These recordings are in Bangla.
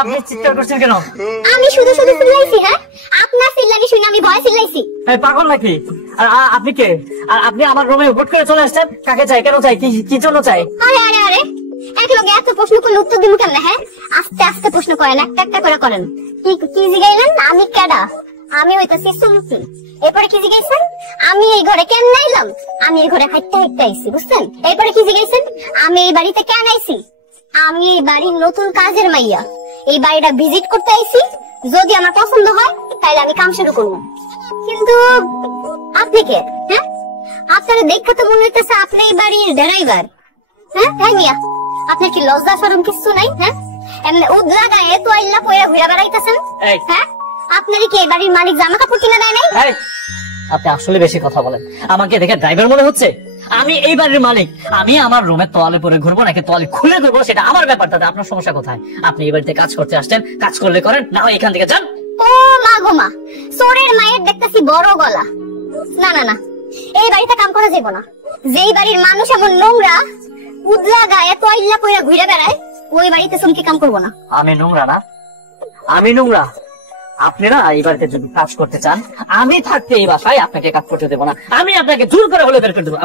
আপনি চিৎকার করছেন কেন? আমি শুধু শুধু চিল্লাইছি। হ্যাঁ, আপনার চিল্লানি শুনে আমি ভয় চিল্লাইছি। পাগল নাকি? আর আপনি কে? আর আপনি আমার রুমে হুট করে চলে আসছেন? কাকে চাই, কেন চাই, কি জন্য চাই? আরে আরে আরে, এক লোক এত প্রশ্ন করলে উত্তর দিব কেমনে? হ্যাঁ, আস্তে আস্তে প্রশ্ন করেন, একটা একটা করে করেন। কি জিগাইলেন? আমি কেডা? আমি হইতাছি সুলকি। এরপরে কি জিগাইছেন? আমি এই ঘরে কেন আইলাম? আমি এই ঘরে হাইটে হাইটে আইছি, বুঝছেন? এরপরে কি জিগাইছেন? আমি এই বাড়িতে কেন আইছি? আমি এই বাড়ির নতুন কাজের মাইয়া, এই বাড়িটা ভিজিট করতে আইছি। যদি আমার পছন্দ হয় তাহলে আমি কাম শুরু করবো। কিন্তু আপনি কে? হ্যাঁ, আপনারা দেখে তো মনে হইতেছে আপনি এই বাড়ির ড্রাইভার। হ্যাঁ হ্যাঁ মিয়া, আপনার কি লজ্জা শরম কিছু নাই? হ্যাঁ, এমনি উদলা গায়ে তো আইলা পয়রা ঘুরে বেড়াইতেছেন। হ্যাঁ, আপনারই কি এই বাড়ির মালিক জামা কাপড় কিনে দেয় নাই? আপনি আসলে বেশি কথা বলেন। আমাকে দেখে ড্রাইভার মনে হচ্ছে? আমি এই বাড়ির মালিক। আমি আমার রুমে তোয়ালে পরে ঘুরবো নাকি তোয়ালে খুলে ধরবো সেটা আমার ব্যাপার। দাদা, আপনার সমস্যা কোথায়? আপনি এই বাড়িতে কাজ করতে আসছেন, কাজ করলে করেন, না হয় এখান থেকে যান। ও মা গো মা, চোরের মায়ের দেখতেছি বড় গলা। না না না, এই বাড়িতে কাম করা যাবে না। যেই বাড়ির মানুষ এমন নোংরা, উদলা গায়ে তোয়াইলা পয়রা ঘুরে বেড়ায়, ওই বাড়িতে চুমকি কাম করবো না। আমি নোংরা না? আমি নোংরা? আপনারা এই বাড়িতে যদি কাজ করতে চান, আমি থাকতে এই বাসায় আপনাকে কাজ করতে দেবো না। আমি আপনাকে জোর করে হলে বের করে দেবো।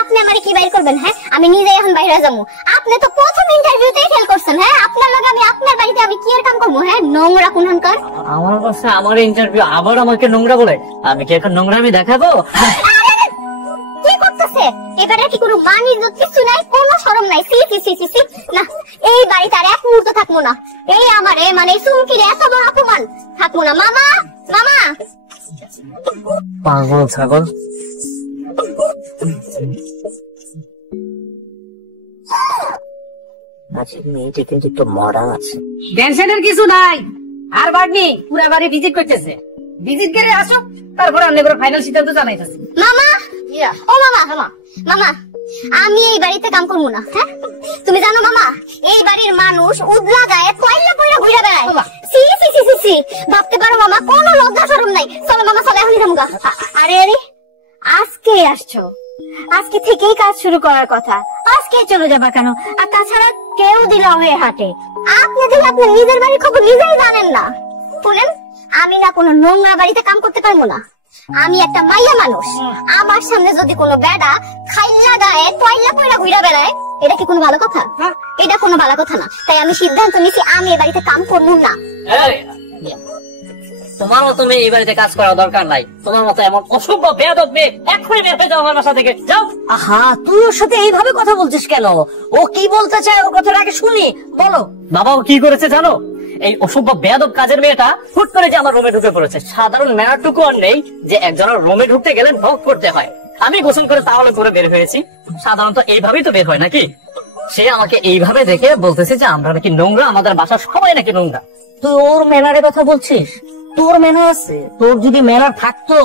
আপনি আমারে কি বাইর করবেন? হ্যাঁ, আমি নিজে এখন বাইরে যাবো। আপনি তো প্রথম ইন্টারভিউতেই ফেল করছেন। হ্যাঁ, আপনার লগে আমি আপনার বাড়িতে আমি কি আর কাম করবো? হ্যাঁ, নোংরা কোনখানকার। আমার কাছে আমার ইন্টারভিউ, আবার আমাকে নোংরা বলে? আমি কি এখন নোংরা আমি দেখাবো? কি করতেছে? এবারে কি কোনো মান ইজ্জত কিছু নাই, কোনো শরম নাই? সি সি সি সি না, এই বাড়িতে আর এক মুহূর্ত থাকবো না। এই আমারে মানে চুমকির এত বড় অপমান থাকবো না। মামা মামা, পাগল ছাগল। মেয়েটি কিন্তু একটু মডার্ন আছে। টেনশনের কিছু নাই। আর বাড়নি পুরা বাড়ি ভিজিট করতেছে। ভিজিট করে আসুক, তারপর আমি ফাইনাল সিদ্ধান্ত জানাইতেছি। মামা, ও মামা মামা মামা, আমি এই বাড়িতে কাম করবো না। হ্যাঁ, তুমি জানো মামা, এই বাড়ির মানুষ উদলা গায়ে পয়লা পয়লা ঘুরে বেড়ায়। সি সি সি সি সি, ভাবতে পারো মামা, কোনো লজ্জা শরম নাই। চলো মামা, চলো এখনই যাবো। আরে আরে, আজকে আসছো, আজকে থেকেই কাজ শুরু করার কথা। আজকে চলে যাবা কেন? আর তাছাড়া কেউ দিলা হয়ে হাটে। আপনি দিলে আপনি নিজের বাড়ির খবর নিজেই জানেন না। শুনেন, আমি না কোনো নোংরা বাড়িতে কাম করতে পারবো না। আমি একটা মাইয়া মানুষ, আমার সামনে যদি কোনো বেড়া খাইলা গায়ে টয়লা পয়লা ঘুরা বেড়ায়, এটা কি কোনো ভালো কথা? এটা কোনো ভালো কথা না। তাই আমি সিদ্ধান্ত নিছি, আমি এই বাড়িতে কাম করবো না। তোমার মতো মেয়ে এই বাড়িতে কাজ করা দরকার নাই। তোমার মতো এমন অসভ্য বেয়াদব মেয়ে এক্ষুনি বের হয়ে যাও আমার বাসা থেকে, যাও। আহা, তুই ওর সাথে এইভাবে কথা বলছিস কেন? ও কি বলতে চায় ওর কথাটা আগে শুনি, বলো। বাবা ও কি করেছে জানো? এই অসভ্য বেয়াদব কাজের মেয়েটা হুট করে যে আমার রুমে ঢুকে পড়েছে। সাধারণ ম্যানারটুকু আর নেই যে একজনের রুমে ঢুকতে গেলে নক করতে হয়। আমি গোসল করে তাহলে করে বের হয়েছি। সাধারণত এইভাবেই তো বের হয় নাকি? সে আমাকে এইভাবে দেখে বলতেছে যে আমরা নাকি নোংরা, আমাদের বাসা সবাই নাকি নোংরা। তুই ওর ম্যানারের কথা বলছিস? তোর ম্যানার আছে? তোর যদি ম্যানার থাকতো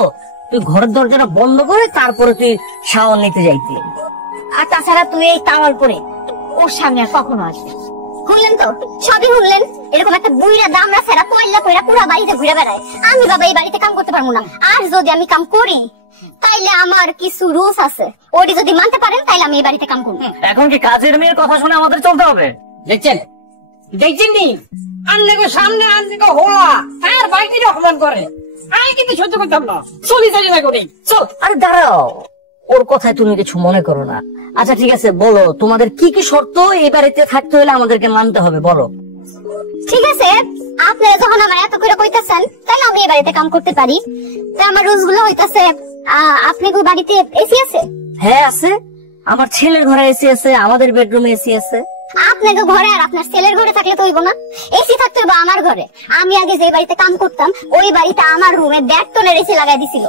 তুই ঘরের দরজাটা বন্ধ করে তারপরে তুই শাওয়ার নিতে যাইতি। আর তাছাড়া তুই এই টাওয়াল পরে ওর সামনে আর কখনো আসবি? শুনলেন তো, সবই শুনলেন। এরকম একটা বুইরা দামরা সেরা পয়লা পয়লা পুরা বাড়িতে ঘুরে বেড়ায়। আমি বাবা এই বাড়িতে কাম করতে পারবো না। আর যদি আমি কাম করি তাইলে আমার কিছু রুলস আছে, ওটি যদি মানতে পারেন তাইলে আমি এই বাড়িতে কাম করবো। এখন কি কাজের মেয়ের কথা শুনে আমাদের চলতে হবে? দেখছেন দেখছেন নি, আনলে সামনে আনলে হওয়া তার বাইরে অপমান করে। আমি কিন্তু সহ্য করতাম না, চলি যাই না করি। চল। আরে দাঁড়াও, ওর কথায় তুমি কিছু মনে করো না। আচ্ছা ঠিক আছে, বলো তোমাদের কি কি শর্ত এই বাড়িতে থাকতে হলে আমাদেরকে মানতে হবে, বলো। ঠিক আছে, আপনারা যখন আমার এত করে কইতাছেন তাহলে আমি এই বাড়িতে কাম করতে পারি। আমার রুলস গুলো হইতাছে, আপনাদের বাড়িতে এসি আছে? হ্যাঁ আছে, আমার ছেলের ঘরে এসি আছে, আমাদের বেডরুমে এসি আছে। আপনাদের ঘরে আর আপনার ছেলের ঘরে থাকলে তো হইব না, এসি থাকতে হইব আমার ঘরে। আমি আগে যে বাড়িতে কাম করতাম ওই বাড়িতে আমার রুমে 1.5 টনের এসি লাগাই দিছিল।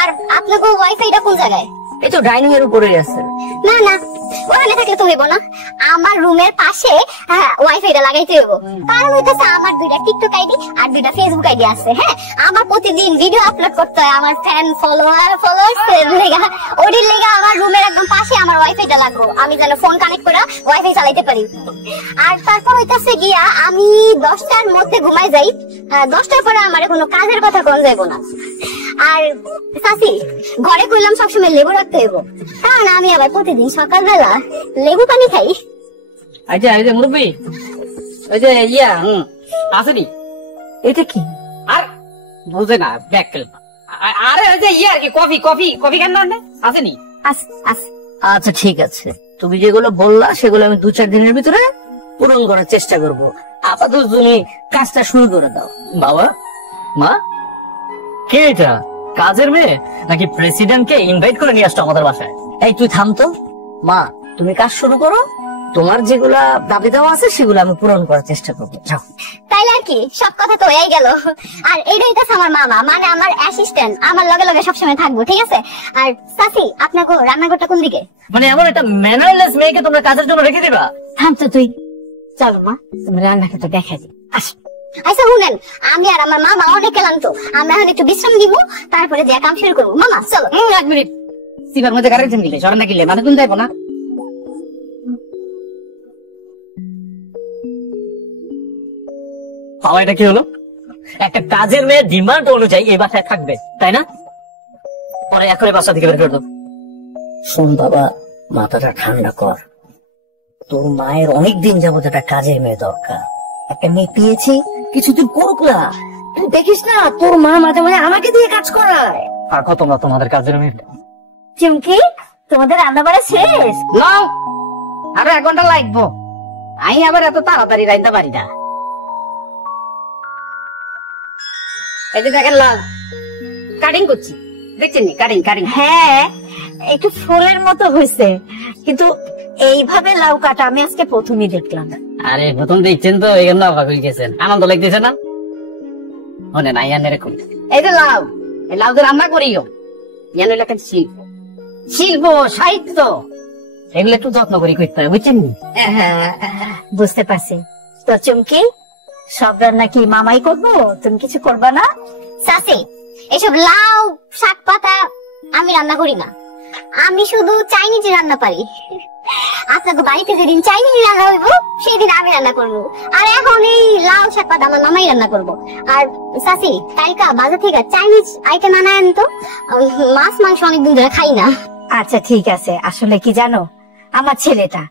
আর আপনাদের ওয়াইফাইটা কোন জায়গায়? এই তো ডাইনিং এর উপরেই আছে। না না, ওখানে থাকলে তো হইব না, আমার রুমের পাশে ওয়াইফাইটা লাগাইতে হইব। কারণ হইতেছে আমার 2টা টিকটক আইডি আর 2টা ফেসবুক আইডি আছে। হ্যাঁ, আমার প্রতিদিন ভিডিও আপলোড করতে হয়, আমার ফ্যান ফলোয়ার্স লেগা, ওটির লেগা আমার রুমের একদম পাশে আমার ওয়াইফাইটা লাগবো, আমি যেন ফোন কানেক্ট করে ওয়াইফাই চালাইতে পারি। আর তারপর হইতেছে গিয়া আমি 10টার মধ্যে ঘুমাই যাই, 10টার পরে আমার কোনো কাজের কথা কোন যাইব না। আর চাচি, ঘরে কইলাম সবসময় লেবু রাখতে হইব, কারণ আমি আবার প্রতিদিন সকালবেলা লেবু পানি খাই। আচ্ছা মুরব্বী, ওই যে ইয়া আসেনি, এটা কি? আর বুঝে না ব্যাককেল, আরে ওই যে ইয়া আর কি, কফি কেন না আসেনি? আচ্ছা ঠিক আছে, তুমি যেগুলো বললা সেগুলো আমি 2-4 দিনের ভিতরে পূরণ করার চেষ্টা করব। আপাতত তুমি কাজটা শুরু করে দাও। বাবা, মা, কে এটা? কাজের মেয়ে নাকি প্রেসিডেন্টকে ইনভাইট করে নিয়ে আসতো আমাদের বাসায়? এই তুই থাম তো। মা, তুমি কাজ শুরু করো, তোমার যেগুলা দাবি দেওয়া আছে সেগুলো আমি পূরণ করার চেষ্টা করবো। যাও। তাইলে আর কি, সব কথা তো এই গেল। আর এইটাই তো আমার মামা, মানে আমার অ্যাসিস্ট্যান্ট, আমার লগে লগে সবসময় থাকবো, ঠিক আছে? আর চাচি, আপনাকে রান্নাঘরটা কোন দিকে? মানে এমন একটা ম্যানারলেস মেয়েকে তোমরা কাজের জন্য রেখে দিবা? থাম তো তুই। চলো মা, তুমি রান্নাঘরটা দেখাই দিই। আসো। আচ্ছা শুনেন, আমি আর আমার মামা অনেক ক্লান্ত, আমরা এখন একটু বিশ্রাম নিব, তারপরে দিয়ে কাম শুরু করবো। মামা চলো। 1 মিনিট, সিবার মধ্যে কারেকশন দিলে সরান না গিলে মানে তুমি যাইবো না? বাবা, এটা কি হলো? একটা কাজের মেয়ে ডিমান্ড অনুযায়ী এই বাসায় থাকবে, তাই না? পরে এখনই বাসা থেকে বের করে দাও। শোন বাবা, মাথাটা ঠান্ডা কর। তোর মায়ের অনেক দিন যাবত একটা কাজের মেয়ে দরকার। একটা মেয়ে পেয়েছি, কিছুদিন করুক না। তুই দেখিস না, তোর মা মাঝে মাঝে আমাকে দিয়ে কাজ করায়। থাকো তোমরা তোমাদের কাজের মেয়ে। চিমকি, তোমাদের রান্না বাড়া শেষ? নাও, আরো 1 ঘন্টা লাগবো। আমি আবার এত তাড়াতাড়ি রাইতে পারি না। এই যে দেখেন লাল কাটিং করছি, দেখছেন নি? কাটিং। হ্যাঁ, একটু ফুলের মতো হয়েছে, কিন্তু এইভাবে লাউ কাটা আমি আজকে প্রথমই দেখলাম। আরে প্রথম দেখছেন তো, এই জন্য অবাক হয়ে গেছেন। আনন্দ লাগতেছে না? মনে নাই আন এরকম। এই যে লাউ, এই লাউ তো রান্না করিও, ইয়ান হইলো একটা শিল্প সাহিত্য, এগুলো একটু যত্ন করে করতে হবে, বুঝছেন নি? বুঝতে পারছি। তো চুমকি, সব রান্না কি মামাই করবো? তুমি কিছু করবা না? চাচি, এসব লাউ শাক পাতা আমি রান্না করি না, আমি শুধু চাইনিজ রান্না পারি। আপনাকে বাড়িতে যেদিন চাইনিজ রান্না হইব সেদিন আমি রান্না করবো, আর এখন এই লাউ শাক পাতা আমার মামাই রান্না করবো। আর চাচি, কালকা বাজার থেকে চাইনিজ আইটেম আনায় তো, মাছ মাংস অনেকদিন ধরে খাই না। আচ্ছা ঠিক আছে, আসলে কি জানো, আমার ছেলেটা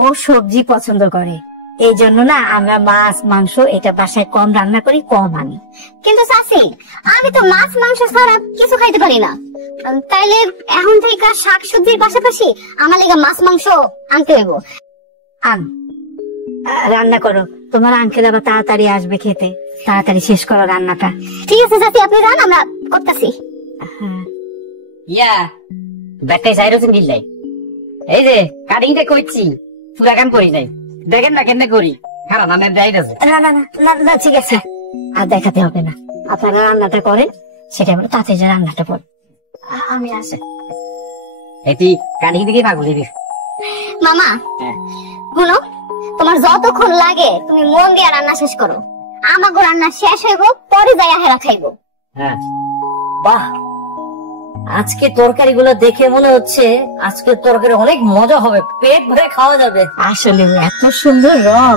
ও সবজি পছন্দ করে, এই জন্য না আমরা মাছ মাংস এটা বাসায় কম রান্না করি, কম আনি। কিন্তু চাচি, আমি তো মাছ মাংস ছাড়া কিছু খাইতে পারি না, তাইলে এখন থেকে শাক সবজির পাশাপাশি আমার লেগে মাছ মাংস আনতে হইব। রান্না করো, তোমার আঙ্কেল আবার তাড়াতাড়ি আসবে খেতে, তাড়াতাড়ি শেষ করো রান্নাটা। ঠিক আছে চাচি, আপনি যান, আমরা করতেছি। ইয়া ব্যাটাই সাইরোসিন দিলাই, এই যে কাটিংটা করছি, পুরা কাম করি নাই, দেখেন না কেন করি, খারাপ নামের ডাইট আছে। না ঠিক আছে, আর দেখাতে হবে না, আপনারা রান্নাটা করেন, সেটা বলে তাতে যে রান্নাটা করেন। আমি আসে এটি কাটিং দিকে পাগল দিবি। মামা শুনো, তোমার যতক্ষণ লাগে তুমি মন দিয়ে রান্না শেষ করো, আমাকে রান্না শেষ হইব, পরে যাই হেরা খাইবো। হ্যাঁ, বাহ, আজকে তরকারিগুলো দেখে মনে হচ্ছে আজকে তরকারি অনেক মজা হবে, পেট ভরে খাওয়া যাবে। আসলে এত সুন্দর রং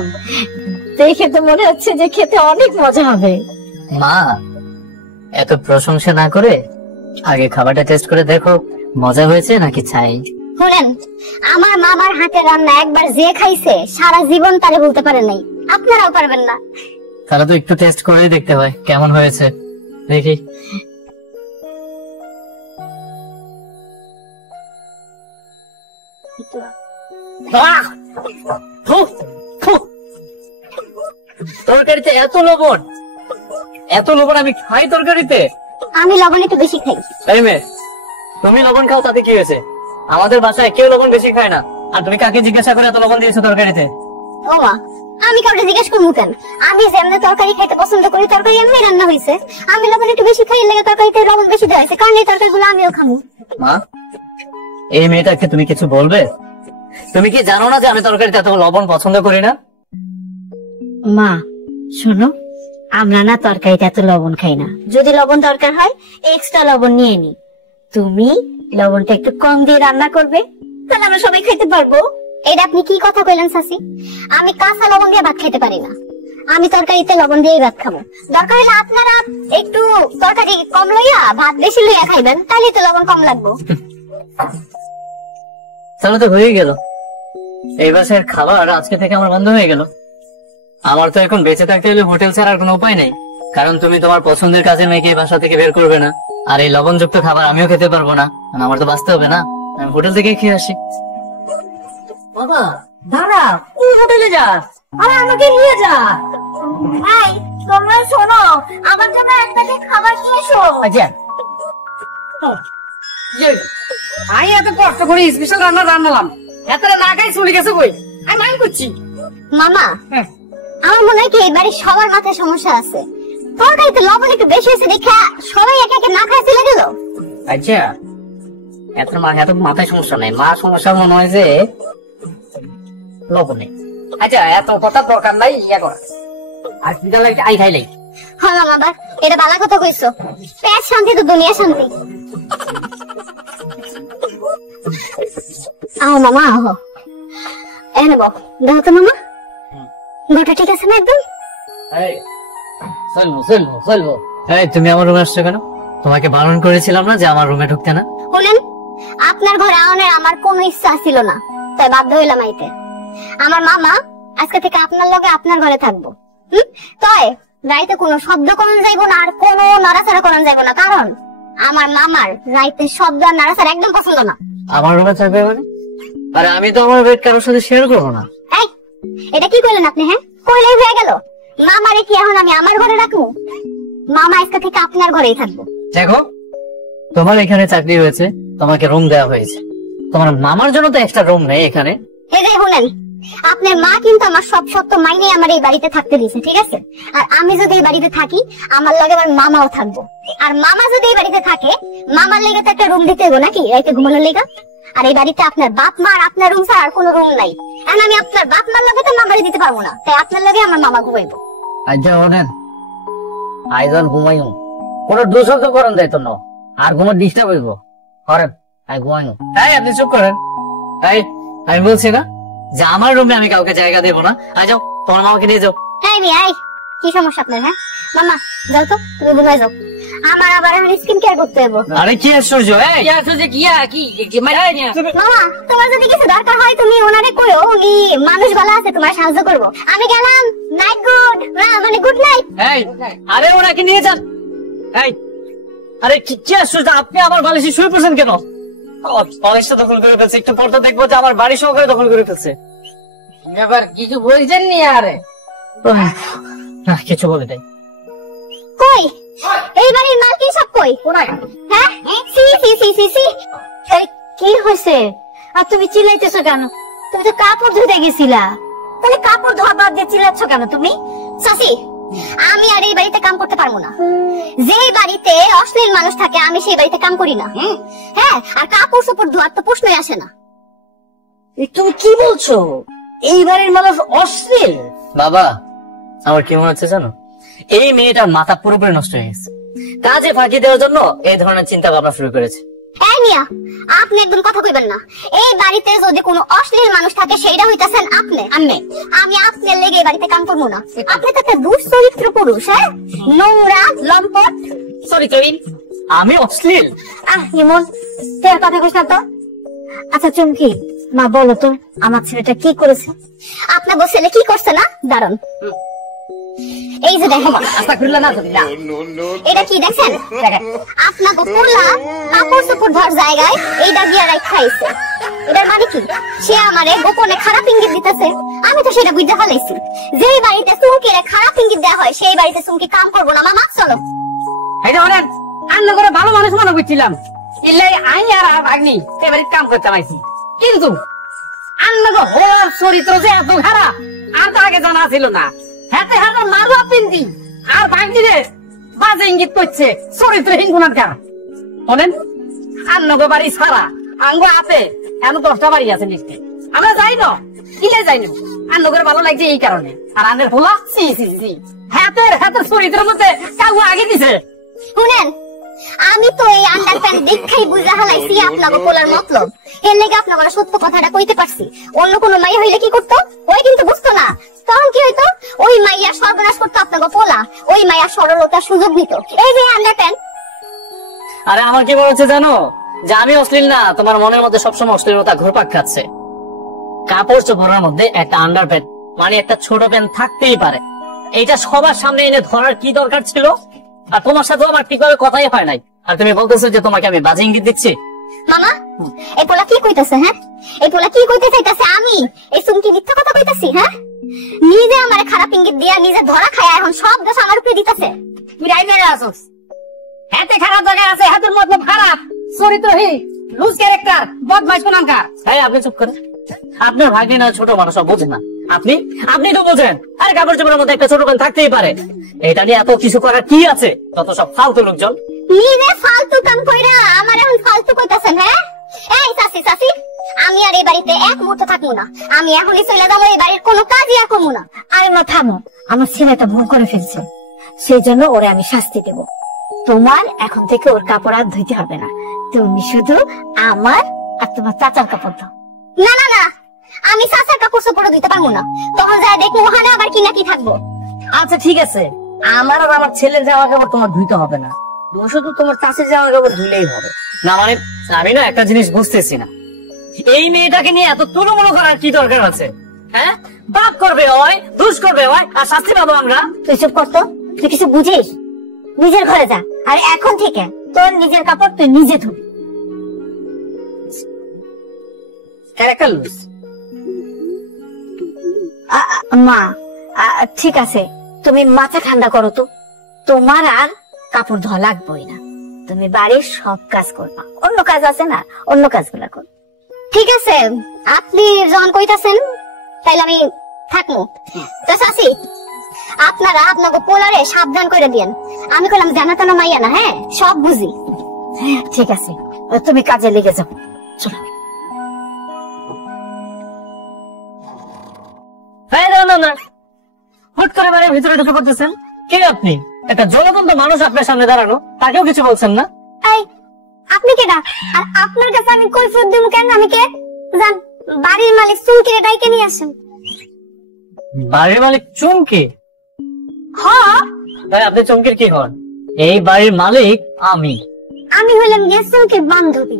দেখে তো মনে হচ্ছে যে খেতে অনেক মজা হবে। মা, এত প্রশংসা না করে আগে খাবারটা টেস্ট করে দেখো মজা হয়েছে নাকি চাই। শুনেন, আমার মামার হাতের রান্না একবার যে খাইছে সারা জীবন তারে বলতে পারে নাই, আপনারাও পারবেন না। তাহলে তো একটু টেস্ট করে দেখতে হয় কেমন হয়েছে, দেখি। তরকারিতে এত লবণ আমি খাই তরকারিতে? আমি লবণ একটু বেশি খাই। এই মেয়ে, তুমি লবণ খাও তাতে কি হয়েছে? আমাদের বাসায় কেউ লবণ বেশি খায় না, আর তুমি কাকে জিজ্ঞাসা করে এত লবণ দিয়েছো তরকারিতে? ও মা, আমি কাউকে জিজ্ঞেস করবো কেন? আমি যেমনি তরকারি খাইতে পছন্দ করি, তরকারি এমনি রান্না হয়েছে, আমি লবণ একটু বেশি খাই, লেগে তরকারিতে লবণ বেশি দেওয়া হয়েছে, কারণ এই তরকারিগুলো আমিও খাবো। মা, এই মেয়েটাকে তুমি কিছু বলবে? তুমি কি জানো না যে আমি তরকারিতে এত লবণ পছন্দ করি না? মা শোনো, আমরা না তরকারিতে এত লবণ খাই না, যদি লবণ দরকার হয় এক্সট্রা লবণ নিয়ে নি, তুমি লবণটা একটু কম দিয়ে রান্না করবে, তাহলে আমরা সবাই খেতে পারবো। এটা আপনি কি কথা কইলেন চাচি? আমি কাঁচা লবণ দিয়ে ভাত খেতে পারি না, আমি তরকারিতে লবণ দিয়ে ভাত খাবো। দরকার হলে আপনারা একটু তরকারি কম লইয়া ভাত বেশি লইয়া খাইবেন, তাহলে তো লবণ কম লাগবো। তাহলে তো হয়ে গেল, এই বাসার খাবার আজকে থেকে আমার বন্ধ হয়ে গেল। আমার তো এখন বেঁচে থাকতে হলে হোটেল ছাড়ার কোনো উপায় নেই, কারণ তুমি তোমার পছন্দের কাজের মেয়েকে এই বাসা থেকে বের করবে না, আর এই লবণযুক্ত খাবার আমিও খেতে পারবো না, কারণ আমার তো বাঁচতে হবে না। আমি হোটেল থেকে খেয়ে আসি। বাবা দাঁড়া, কোন হোটেলে যাস? আরে আমাকে নিয়ে যা। এই তোমরা শোনো, আমার জন্য একটা খাবার নিয়ে এসো। আচ্ছা আমি এত কষ্ট করে স্পেশাল রান্না রান্নালাম, এতটা না খাই চলে গেছে কই? আমি মাইন্ড করছি। মামা আমার মনে হয় কি এই বাড়ির সবার মাথায় সমস্যা আছে। তরকারিতে লবণ একটু বেশি হয়েছে দেখা সবাই একে একে না খায় চলে গেল। আচ্ছা এত মাথায় সমস্যা নাই, মা সমস্যা মনে হয় যে লবণে। আচ্ছা এত কথা দরকার নাই, ইয়া কর আর কি লাগে আই খাইলাই। হ্যাঁ মামা, আবার এটা বালা কথা কইছো। পেট শান্তি তো দুনিয়া শান্তি। আহ মামা আহ, এনে বল দেখো তো মামা, গোটা ঠিক আছে না একদম? চলবো। তুমি আমার রুমে আসছো কেন? তোমাকে বারণ করেছিলাম না যে আমার রুমে ঢুকতে না? শুনেন, আপনার ঘরে আওয়ানোর আমার কোনো ইচ্ছা ছিল না, তাই বাধ্য হইলাম আইতে। আমার মামা আজকে থেকে আপনার লগে আপনার ঘরে থাকবো। তাই রাইতে কোনো শব্দ করানো যাইবো না, আর কোনো নড়াচড়া করানো যাইবো না, কারণ আমার মামার রাইতে শব্দ আর নড়াচড়া একদম পছন্দ না। আমার রুমে থাকবে মানে? আরে আমি তো আমার বেড কারোর সাথে শেয়ার করবো না। এই এটা কি করলেন আপনি? হ্যাঁ কইলেই হয়ে গেল। মামারে কি এখন আমি আমার ঘরে রাখবো? মামা আজকে থেকে আপনার ঘরেই থাকবো। দেখো, তোমার এখানে চাকরি হয়েছে, তোমাকে রুম দেওয়া হয়েছে, তোমার মামার জন্য তো এক্সট্রা রুম নেই এখানে। এই যে শুনেন, আপনার মা কিন্তু আমার সব সত্য মাইনে আমার এই বাড়িতে থাকতে দিয়েছে, ঠিক আছে? আর আমি যদি এই বাড়িতে থাকি, আমার লগে আমার মামাও থাকবো। আর মামা যদি এই বাড়িতে থাকে, মামার লেগে তো একটা রুম দিতে হবো নাকি রাইতে ঘুমানোর লেগে? আর এই বাড়িতে আপনার বাপ মা আর আপনার রুম ছাড়া আর কোনো রুম নাই। আর আমি আপনার বাপ মার লগে তো মামারে দিতে পারবো না, তাই আপনার লগে আমার মামা ঘুমাইবো। আচ্ছা ওনেন আইজন ঘুমাইও, কোনো দোষও তো করেন যাইতো না, আর ঘুমো ডিস্টার্ব হইব। করেন আই ঘুমাইও। তাই আপনি চুপ করেন। তাই আমি বলছি না যে আমার রুমে আমি কাউকে জায়গা দেবো না। আই যাও, তোমার মামাকে নিয়ে যাও। এই মেয়ে আই, কি সমস্যা আপনার? হ্যাঁ মামা যাও তো, তুমি ঘুমাই যাও, আমার আবার এখন স্কিন কেয়ার করতে হবে। আরে কি আশ্চর্য! মামা তোমার যদি কিছু দরকার হয় তুমি ওনারে কইও, উনি মানুষ ভালো আছে, তোমার সাহায্য করবো। আমি গেলাম, নাইট গুড, মানে গুড নাইট। আরে ওনাকে নিয়ে যান। আরে কি আশ্চর্য, আপনি আমার বালিশে শুয়ে পড়ছেন কেন? বালিশটা দখল করে ফেলছে, একটু পর তো দেখবো যে আমার বাড়ি সহকারে দখল করে ফেলছে। ব্যাপার কিছু বলছেন নি? আরে কিছু বলে দেয়। কই এই বাড়ির মালকিন সব কই? হ্যাঁ সি সি সি সি সি, কি হয়েছে? আর তুমি চিল্লাইতেছো কেন? তুমি তো কাপড় ধুতে গেছিলা, তাহলে কাপড় ধোয়া বাদ দিয়ে চিল্লাচ্ছ কেন তুমি? চাচি, আমি আর এই বাড়িতে কাম করতে পারবো না। যে বাড়িতে অশ্লীল মানুষ থাকে আমি সেই বাড়িতে কাম করি না। হ্যাঁ, আর কাপড় চোপড় ধোয়ার তো প্রশ্নই আসে না। তুমি কি বলছো? এই বাড়ির মানুষ অশ্লীল? বাবা, আমার কি মনে হচ্ছে জানো, এই মেয়েটার মাথা পুরোপুরি নষ্ট হয়ে গেছে। কাজে ফাঁকি দেওয়ার জন্য এই ধরনের চিন্তা ভাবনা শুরু করেছে। এই মিয়া, আপনি একদম কথা কইবেন না। এই বাড়িতে যদি কোনো অশ্লীল মানুষ থাকে সেইটা হইতাছেন আপনি। আমি আপনার লেগে এই বাড়িতে কাম করবো না। আপনি তো একটা দুশ্চরিত্র পুরুষ, হ্যাঁ, নোংরা লম্পট চরিত্রহীন। আমি অশ্লীল? এমন কথা কইস না তো। আচ্ছা চুমকি, মা বলো তো আমার ছেলেটা কি করেছে? আপনার ছেলে কি করছে না? দাঁড়ান, এই যে দেখেন, এটা কি দেখছেন? আপনাকে পোলা কাপড় চোপড় ধর জায়গায় এইটা দিয়ে খাইছে। এটার মানে কি? সে আমারে গোপনে খারাপ ইঙ্গিত দিতেছে। আমি তো সেটা বুঝতে ফেলাইছি। যে বাড়িতে চুমকিরে খারাপ ইঙ্গিত দেওয়া হয় সেই বাড়িতে চুমকি কাম করবো না। মামা চলো। আন্না করে ভালো মানুষ মনে করছিলাম, ইল্লাই আই আর আগ্নি সে বাড়ির কাম করতে পাইছি, কিন্তু আন্নাকে হওয়ার চরিত্র যে এত খারাপ আর তো আগে জানা ছিল না। হাতে হাতে মারবা পিন্দি আর ভাঙি রে বাজে ইঙ্গিত করছে চরিত্রহীন গুণার কারণ। বলেন আন্নগো বাড়ি ছাড়া আঙ্গ হাতে এমন 10টা বাড়ি আছে নিশ্চয়। আমরা যাই না, কিলে যাই না, আন্নগর ভালো লাগছে এই কারণে। আর আন্নের ভোলা সি সি সি হাতের হাতের চরিত্রের মধ্যে কাউ আগে দিছে। শুনেন, আমি তো এই আন্ডার প্যান্ট দেখাই বুঝা হালাইছি আপনাকে পোলার মতলব। এর লেগে আপনাকে সত্য কথাটা কইতে পারছি। অন্য কোনো মাই হইলে কি করতো? ওই কিন্তু বুঝতো না। তখন কি হইতো? ওই মাইয়া সর্বনাশ করতো আপনাকে পোলা, ওই মাইয়া সরলতার সুযোগ নিত। এই যে আন্ডারপ্যান্ট। আরে আমার কি মনে হচ্ছে জানো, যে আমি অশ্লীল না, তোমার মনের মধ্যে সবসময় অশ্লীলতা ঘুরপাক খাচ্ছে। কাপড় চোপড়ের মধ্যে একটা আন্ডারপ্যান্ট মানে একটা ছোট প্যান্ট থাকতেই পারে, এইটা সবার সামনে এনে ধরার কি দরকার ছিল? আর তোমার সাথে আমার ঠিকভাবে কথাই হয় নাই, আর তুমি বলতেছো যে তোমাকে আমি বাজে ইঙ্গিত দিচ্ছি। মামা এই পোলা কি কইতাছে? হ্যাঁ, এই পোলা কি কইতে চাইতাছে? আমি এই সুমকি মিথ্যা কথা কইতাছি? হ্যাঁ, নিজে আমার খারাপ ইঙ্গিত দিয়া নিজে ধরা খায়, এখন সব দোষ আমার উপরে দিতেছে। তুই রাইজারে আসোস, হাতে খারাপ জায়গায় আছে, হাতের মতলব খারাপ, চরিত্রহীন, লুজ ক্যারেক্টার, বদমাইশ কোনানকার। হ্যাঁ আপনি চুপ করেন, আপনার ভাগ্নে না ছোট মানুষ বোঝে না, আপনি তো বোঝেন। আরে কাপড় চোপড়ের মধ্যে একটা ছোট প্যান্ট থাকতেই পারে, এটা নিয়ে এত কিছু করার কি আছে? যত সব ফালতু লোকজন। নিজে ফালতু কাম কইরা আমার এখন ফালতু কইতাছেন? হ্যাঁ, এই চাচি চাচি, আমি আর এই বাড়িতে এক মুহূর্ত থাকবো না, আমি এখনই চলে যাবো, এই বাড়ির কোনো কাজই আর করবো না। আরে মা থামো, আমার ছেলেটা ভুল করে ফেলছে, সেই জন্য ওরে আমি শাস্তি দেব। তোমার এখন থেকে ওর কাপড় আর ধুইতে হবে না, তুমি শুধু আমার আর তোমার চাচার কাপড় দাও। না না না, আমি চাচার কাপড় চোপড় দিতে পারবো না, তখন যা দেখবো ওখানে আবার কি না কি থাকবো। আচ্ছা ঠিক আছে, আমার আর আমার ছেলের জামা কাপড় তোমার ধুইতে হবে না, তুমি শুধু তোমার চাষের জামা কাপড় ধুলেই হবে। না মানে আমি না একটা জিনিস বুঝতেছি না, এই মেয়েটাকে নিয়ে এত তুলমুলো করার কি দরকার আছে? হ্যাঁ, পাপ করবে হয়, দুষ করবে হয়, আর শাস্তি পাবো আমরা। তুই চুপ করতো, তুই কিছু বুঝিস? নিজের ঘরে যা, আর এখন থেকে তোর নিজের কাপড় তুই নিজে ধুবি। Character loose. মা ঠিক আছে, তুমি মাথা ঠান্ডা করো তো, তোমার আর কাপড় ধোয়া লাগবেই না, তুমি বাড়ির সব কাজ করবা, অন্য কাজ আছে না, অন্য কাজগুলা কর। ঠিক আছে, আপনি যখন কইতাছেন তাইলে আমি থাকবো। তো চাচি, আপনারা আপনাকে পোলারে সাবধান করে দিয়েন, আমি কইলাম জানা টানা মাইয়া না, হ্যাঁ সব বুঝি। ঠিক আছে, তুমি কাজে লেগে যাও, চলো। হ্যাঁ না না না, হুট করে বাড়ির ভিতরে ঢুকে পড়তেছেন। কে আপনি? একটা জলবন্ধ মানুষ আপনার সামনে দাঁড়ানো, তাকেও কিছু বলছেন না? এই আপনি কেডা? আর আপনার কাছে আমি কৈফিয়ত দেব কেন? আমি কে? জান, বাড়ির মালিক চুমকিরে ডাইকে নিয়ে আসেন। বাড়ির মালিক চুমকি? হ্যাঁ, তাই আপনি চুমকির কি হন? এই বাড়ির মালিক আমি। আমি হইলাম গিয়ে চুমকির বান্ধবী।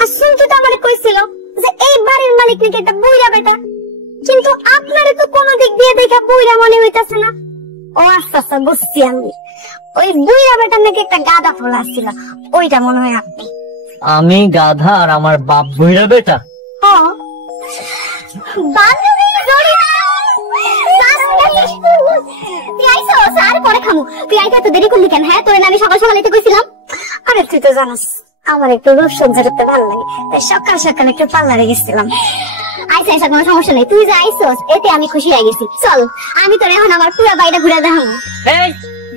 আর চুমকি তো আমারে কইছিল যে এই বাড়ির মালিক নাকি একটা বুইড়া বেটা, কিন্তু আপনারে তো কোনো দিক দিয়ে দেখা বুইড়া মনে হইতাছে না। ও আচ্ছা আচ্ছা, বুঝছি আমি, ওই বুইড়া বেটার নাকি একটা গাদা ফোলা ছিল, ওইটা মনে হয় আপনি। আমি গাধা আর আমার বাপ বুইড়া বেটা? হ্যাঁ, বান্ধবী জড়িয়া তুই আইসো, আর পরে খামু। তুই আইতে এত দেরি করলি কেন? হ্যাঁ, তোর আমি সকাল সকাল এতে কইছিলাম। আরে তুই তো জানাস আমার একটু রূপসজ্জা করতে ভালো লাগে, তাই সকাল সকাল একটু পার্লারে গেছিলাম। আইসা আইসা কোনো সমস্যা নেই, তুই যে আইসোস এতে আমি খুশি হয়ে গেছি। চল, আমি তোর এখন আমার পুরো বাড়িটা ঘুরে দেখাবো। এই